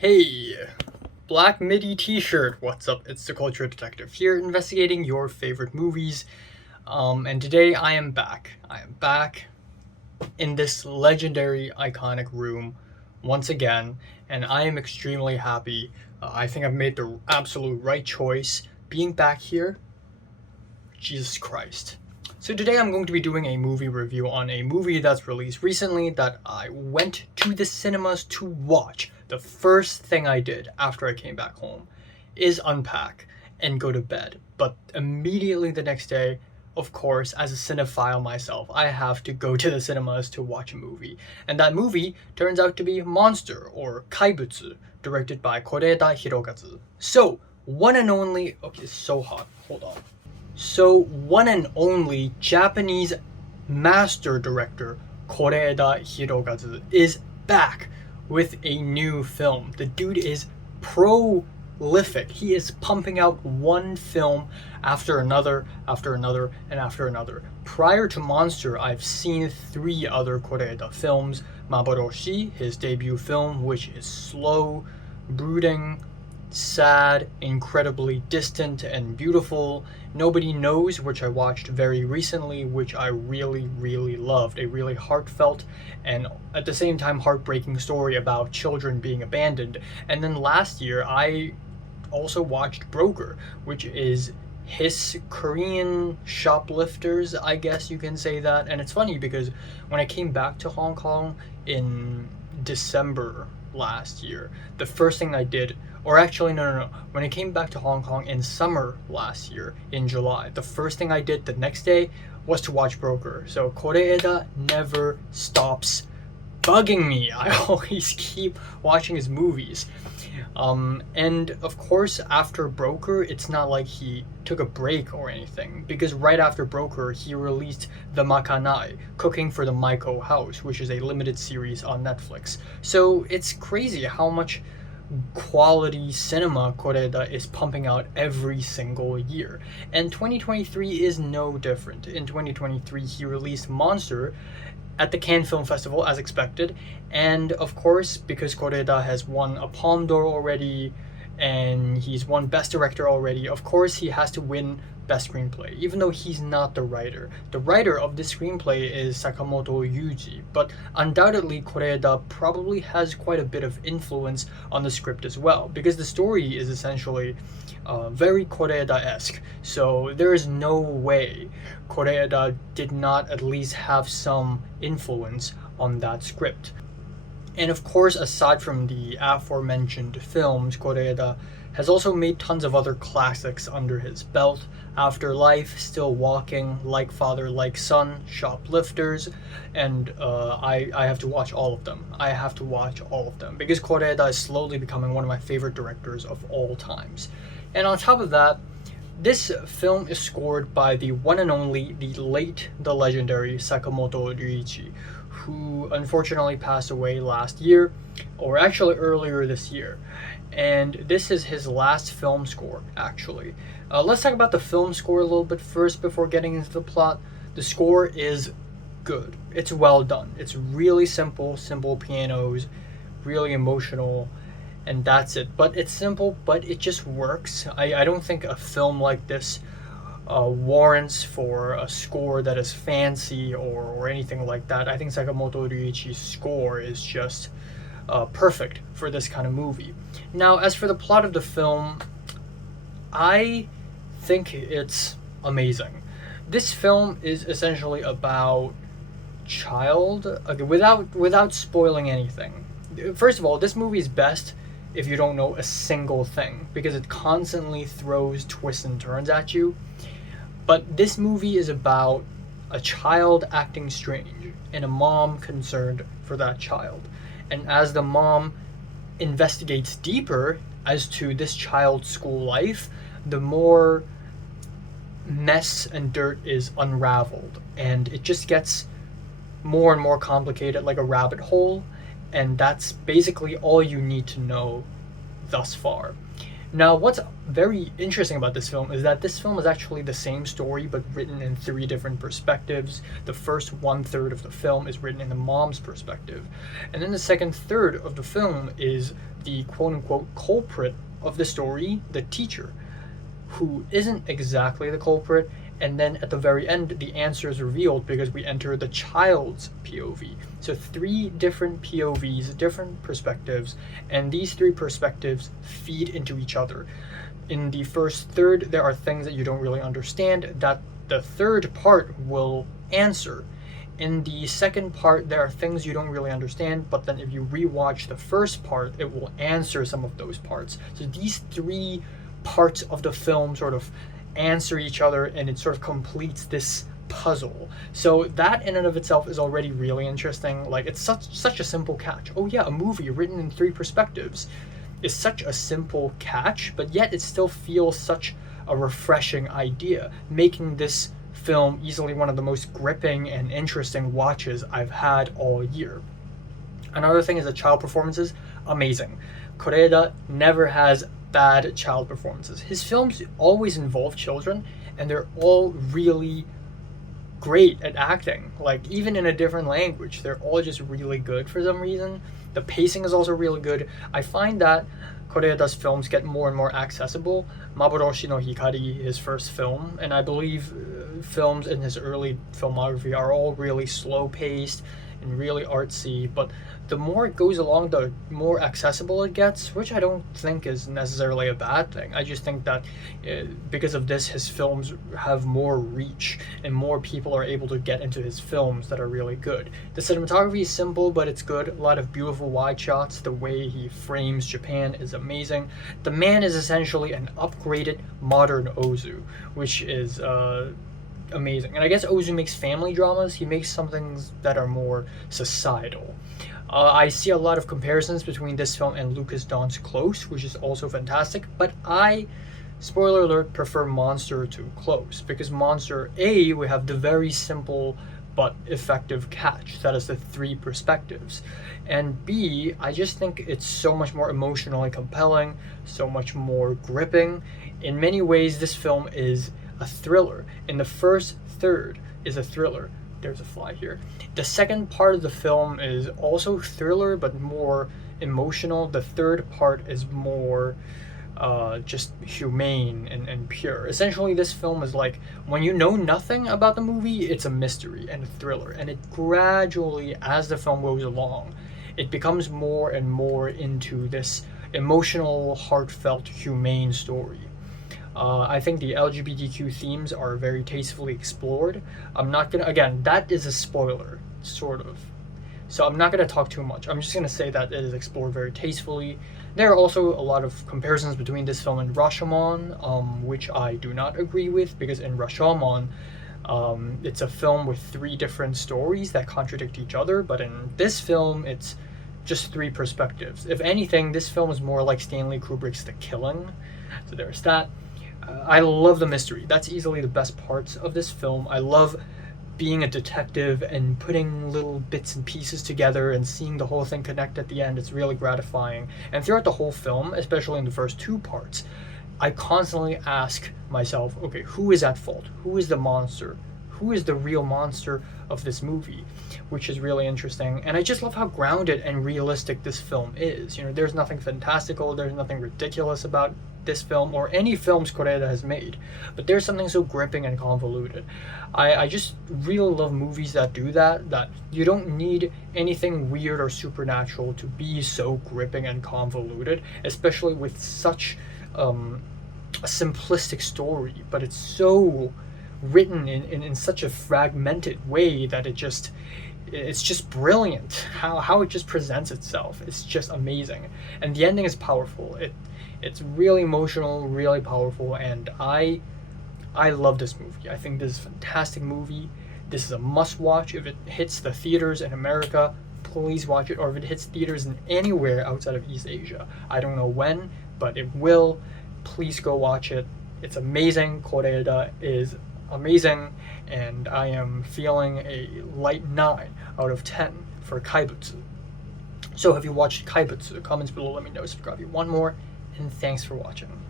Hey, black midi t-shirt, what's up? It's the Culture Detective here, investigating your favorite movies. And today I am back. I am back in this legendary, iconic room once again, and I am extremely happy. I think I've made the absolute right choice being back here. Jesus Christ. So today I'm going to be doing a movie review on a movie that's released recently that I went to the cinemas to watch. The first thing I did after I came back home is unpack and go to bed. But immediately the next day, of course, as a cinephile myself, I have to go to the cinemas to watch a movie. And that movie turns out to be Monster, or Kaibutsu, directed by Kore-eda Hirokazu. So, one and only... Okay, it's so hot. Hold on. So, one and only Japanese master director Kore-eda Hirokazu is back with a new film. The dude is prolific. He is pumping out one film after another, and after another. Prior to Monster, I've seen 3 other Kore-eda films. Maboroshi, his debut film, which is slow, brooding, sad, incredibly distant and beautiful. Nobody Knows, which I watched very recently, which I really loved. A really heartfelt and at the same time heartbreaking story about children being abandoned. And then last year I also watched Broker, which is his Korean shoplifters, I guess you can say that. And it's funny because when I came back to Hong Kong in December last year, the first thing I did, or actually no, when I came back to Hong Kong in summer last year in July, the first thing I did the next day was to watch Broker. So Kore-eda never stops bugging me. I always keep watching his movies. And of course, after Broker, it's not like he took a break or anything, because right after Broker, he released The Makanai, Cooking for the Maiko House, which is a limited series on Netflix. So it's crazy how much quality cinema Kore-eda is pumping out every single year. And 2023 is no different. In 2023, he released Monster at the Cannes Film Festival, as expected, and of course, because Kore-eda has won a Palme d'Or already, and he's won Best Director already, of course he has to win Best Screenplay, even though he's not the writer. The writer of this screenplay is Sakamoto, but undoubtedly Kore-eda probably has quite a bit of influence on the script as well, because the story is essentially very Kore-eda-esque, so there is no way Kore-eda did not at least have some influence on that script. And of course, aside from the aforementioned films, Kore-eda has also made tons of other classics under his belt. Afterlife, Still Walking, Like Father, Like Son, Shoplifters, and I have to watch all of them. I have to watch all of them, because Kore-eda is slowly becoming one of my favorite directors of all times. And on top of that, this film is scored by the one and only, the legendary Sakamoto, who unfortunately passed away last year, or actually earlier this year. And this is his last film score, actually. Let's talk about the film score a little bit first before getting into the plot. The score is good. It's well done. It's really simple pianos, really emotional, and that's it. But it's simple, but it just works. I don't think a film like this warrants for a score that is fancy or anything like that. I think Sakamoto Ryuichi's score is just perfect for this kind of movie. Now, as for the plot of the film, I think it's amazing. This film is essentially about without spoiling anything. First of all, this movie is best if you don't know a single thing, because it constantly throws twists and turns at you. But this movie is about a child acting strange and a mom concerned for that child. And as the mom investigates deeper as to this child's school life, the more mess and dirt is unraveled. And it just gets more and more complicated, like a rabbit hole. And that's basically all you need to know thus far. Now, what's very interesting about this film is that this film is actually the same story but written in three different perspectives. The first one third of the film is written in the mom's perspective, and then the second third of the film is the quote unquote culprit of the story, the teacher, who isn't exactly the culprit. And then at the very end, the answer is revealed because we enter the child's POV. So three different POVs, different perspectives, and these three perspectives feed into each other. In the first third, there are things that you don't really understand that the third part will answer. In the second part, there are things you don't really understand, but then if you rewatch the first part, it will answer some of those parts. So these three parts of the film sort of answer each other, and it sort of completes this puzzle. So that in and of itself is already really interesting. Like, it's such a simple catch. Oh yeah, a movie written in three perspectives is such a simple catch, but yet it still feels such a refreshing idea, making this film easily one of the most gripping and interesting watches I've had all year. Another thing is the child performances, amazing. Kore-eda never has bad child performances. His films always involve children, and they're all really great at acting. Like, even in a different language, they're all just really good for some reason. The pacing is also really good. I find that Kore-eda's films get more and more accessible. Maboroshi no Hikari, his first film, and I believe films in his early filmography are all really slow-paced and really artsy, but the more it goes along, the more accessible it gets, which I don't think is necessarily a bad thing. I just think that because of this, his films have more reach and more people are able to get into his films that are really good. The cinematography is simple, but it's good. A lot of beautiful wide shots. The way he frames Japan is amazing. The man is essentially an upgraded modern Ozu, which is amazing. And I guess Ozu makes family dramas. He makes some things that are more societal. I see a lot of comparisons between this film and Lucas Dawn's Close, which is also fantastic, but I, spoiler alert, prefer Monster to Close, because Monster, A, we have the very simple but effective catch, that is the three perspectives, and B, I just think it's so much more emotionally compelling, so much more gripping. In many ways, this film is a thriller. In the first third is a thriller. There's a fly here. The second part of the film is also thriller, but more emotional. The third part is more just humane and pure. Essentially, this film is like, when you know nothing about the movie, it's a mystery and a thriller. And it gradually, as the film goes along, it becomes more and more into this emotional, heartfelt, humane story. I think the LGBTQ themes are very tastefully explored. I'm not gonna, again, that is a spoiler, sort of. So I'm not gonna talk too much. I'm just gonna say that it is explored very tastefully. There are also a lot of comparisons between this film and Rashomon, which I do not agree with, because in Rashomon, it's a film with three different stories that contradict each other, but in this film, it's just three perspectives. If anything, this film is more like Stanley Kubrick's The Killing. So there's that. I love the mystery. That's easily the best parts of this film. I love being a detective and putting little bits and pieces together and seeing the whole thing connect at the end. It's really gratifying. And throughout the whole film, especially in the first two parts, I constantly ask myself, okay, who is at fault? Who is the monster? Who is the real monster of this movie? Which is really interesting. And I just love how grounded and realistic this film is. You know, there's nothing fantastical, there's nothing ridiculous about this film or any films Kore-eda has made, but there's something so gripping and convoluted. I just really love movies that do that you don't need anything weird or supernatural to be so gripping and convoluted, especially with such a simplistic story, but it's so written in such a fragmented way that it's just brilliant how it just presents itself. It's just amazing, and the ending is powerful. It's really emotional, really powerful, and I love this movie. I think this is a fantastic movie. This is a must-watch. If it hits the theaters in America, please watch it, or if it hits theaters in anywhere outside of East Asia. I don't know when, but it will. Please go watch it. It's amazing. Kore-eda is amazing, and I am feeling a light 9 out of 10 for Kaibutsu. So have you watched Kaibutsu? Comments below, let me know. Subscribe if you want more, and thanks for watching.